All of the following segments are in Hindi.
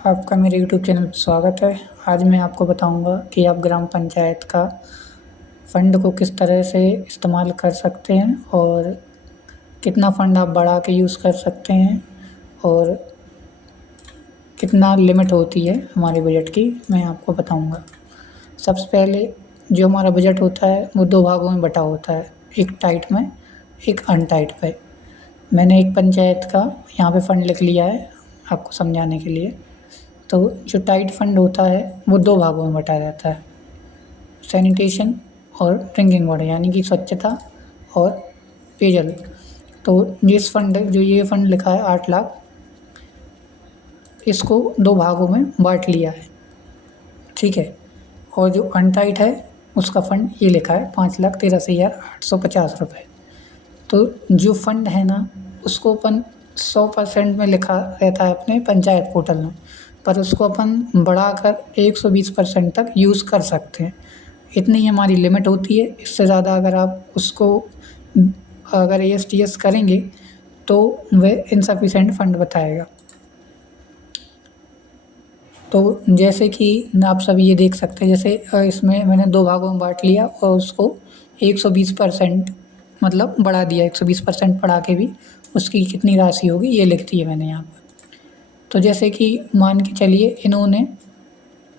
आपका मेरे यूट्यूब चैनल पर स्वागत है। आज मैं आपको बताऊंगा कि आप ग्राम पंचायत का फ़ंड को किस तरह से इस्तेमाल कर सकते हैं और कितना फ़ंड आप बढ़ा के यूज़ कर सकते हैं और कितना लिमिट होती है हमारे बजट की, मैं आपको बताऊंगा। सबसे पहले जो हमारा बजट होता है वो 2 भागों में बँटा होता है, एक टाइट में, एक अनटाइट पे। मैंने एक पंचायत का यहाँ पे फ़ंड लिख लिया है आपको समझाने के लिए। तो जो टाइट फंड होता है वो 2 भागों में बँटा जाता है, सैनिटेशन और ड्रिंकिंग वाटर यानी कि स्वच्छता और पेयजल। तो जो ये फ़ंड लिखा है 8 लाख, इसको 2 भागों में बाँट लिया है, ठीक है। और जो अनटाइट है उसका फ़ंड ये लिखा है 5,83,850 रुपये। तो जो फ़ंड है ना उसको अपन 100% में लिखा रहता है अपने पंचायत पोर्टल में, पर उसको अपन बढ़ाकर 120% तक यूज़ कर सकते हैं। इतनी हमारी लिमिट होती है, इससे ज़्यादा अगर आप उसको अगर ASTS करेंगे तो वह इनसफिशिएंट फ़ंड बताएगा। तो जैसे कि आप सभी ये देख सकते हैं, जैसे इसमें मैंने 2 भागों में बाँट लिया और उसको 120% मतलब बढ़ा दिया, 120% बढ़ा के भी उसकी कितनी राशि होगी ये लिख दी है मैंने यहाँ पर। तो जैसे कि मान के चलिए इन्होंने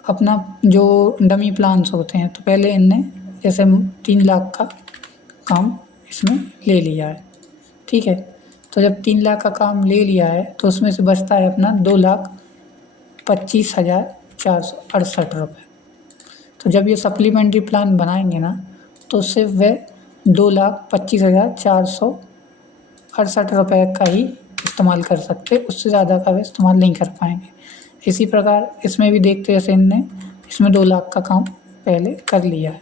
अपना जो डमी प्लान्स होते हैं, तो पहले इनने जैसे 3 लाख का काम इसमें ले लिया है, ठीक है। तो जब 3 लाख का काम ले लिया है तो उसमें से बचता है अपना 2,25,468 रुपये। तो जब ये सप्लीमेंट्री प्लान बनाएंगे ना तो उससे वे 2,25,468 रुपये का ही इस्तेमाल कर सकते, उससे ज़्यादा का वे इस्तेमाल नहीं कर पाएंगे। इसी प्रकार इसमें भी देखते जैसे इनने इसमें 2 लाख का काम पहले कर लिया है,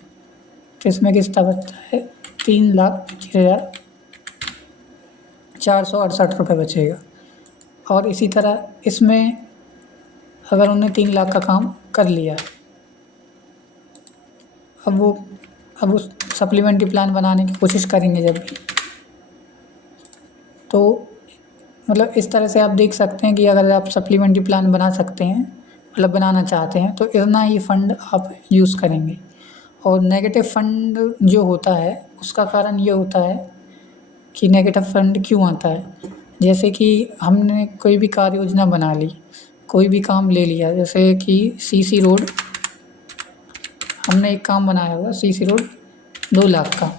तो इसमें कितना बचता है 3,25,468 रुपये बचेगा। और इसी तरह इसमें अगर उन्होंने 3 लाख का काम कर लिया है, अब उस सप्लीमेंट्री प्लान बनाने की कोशिश करेंगे जब भी, तो मतलब इस तरह से आप देख सकते हैं कि अगर आप सप्लीमेंट्री प्लान बना सकते हैं, मतलब बनाना चाहते हैं, तो इतना ही फ़ंड आप यूज़ करेंगे। और नेगेटिव फ़ंड जो होता है उसका कारण ये होता है कि नेगेटिव फ़ंड क्यों आता है। जैसे कि हमने कोई भी कार्य योजना बना ली, कोई भी काम ले लिया, जैसे कि CC रोड, हमने एक काम बनाया हुआ CC रोड 2 लाख का,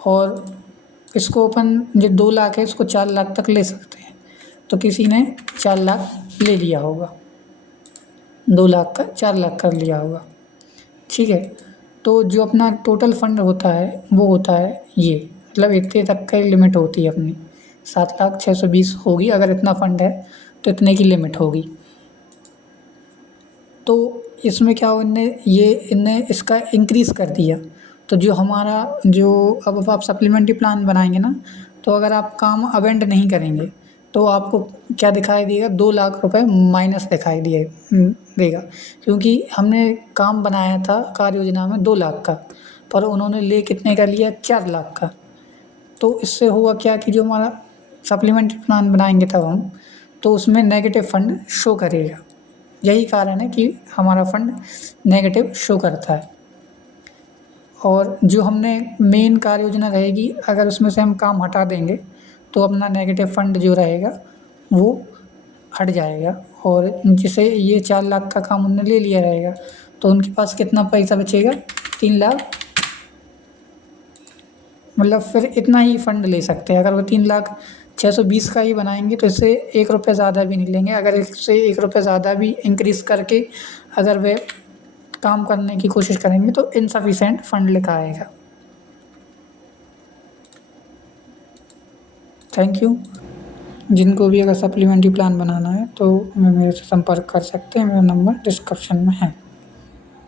और इसको अपन जो 2 लाख है इसको 4 लाख तक ले सकते हैं। तो किसी ने 4 लाख ले लिया होगा, 2 लाख का 4 लाख कर लिया होगा, ठीक है। तो जो अपना टोटल फंड होता है वो होता है ये, मतलब इतने तक का लिमिट होती है अपनी, 7,620 होगी। अगर इतना फंड है तो इतने की लिमिट होगी। तो इसमें क्या हो, इनने इसका इंक्रीज़ कर दिया। तो जो हमारा जो अब आप सप्लीमेंट्री प्लान बनाएंगे ना, तो अगर आप काम अब एंड नहीं करेंगे तो आपको क्या दिखाई देगा, 2 लाख रुपए माइनस दिखाई देगा, क्योंकि हमने काम बनाया था कार्य योजना में 2 लाख का, पर उन्होंने ले कितने का लिया, 4 लाख का। तो इससे हुआ क्या कि जो हमारा सप्लीमेंट्री प्लान बनाएंगे तब हम, तो उसमें नेगेटिव फंड शो करेगा। यही कारण है कि हमारा फंड नेगेटिव शो करता है। और जो हमने मेन कार्य योजना रहेगी, अगर उसमें से हम काम हटा देंगे तो अपना नेगेटिव फंड जो रहेगा वो हट जाएगा। और जैसे ये 4 लाख का काम उन्होंने ले लिया रहेगा तो उनके पास कितना पैसा बचेगा, 3 लाख, मतलब फिर इतना ही फंड ले सकते हैं। अगर वो 3,620 का ही बनाएंगे तो इससे 1 रुपये ज़्यादा भी नहीं लेंगे। अगर इससे 1 रुपये ज़्यादा भी इंक्रीज़ करके अगर वे काम करने की कोशिश करेंगे तो इनसफिशिएंट फंड लिखा आएगा। Thank you. जिनको भी अगर सप्लीमेंट्री प्लान बनाना है तो मेरे से संपर्क कर सकते हैं, मेरा नंबर डिस्क्रिप्शन में है।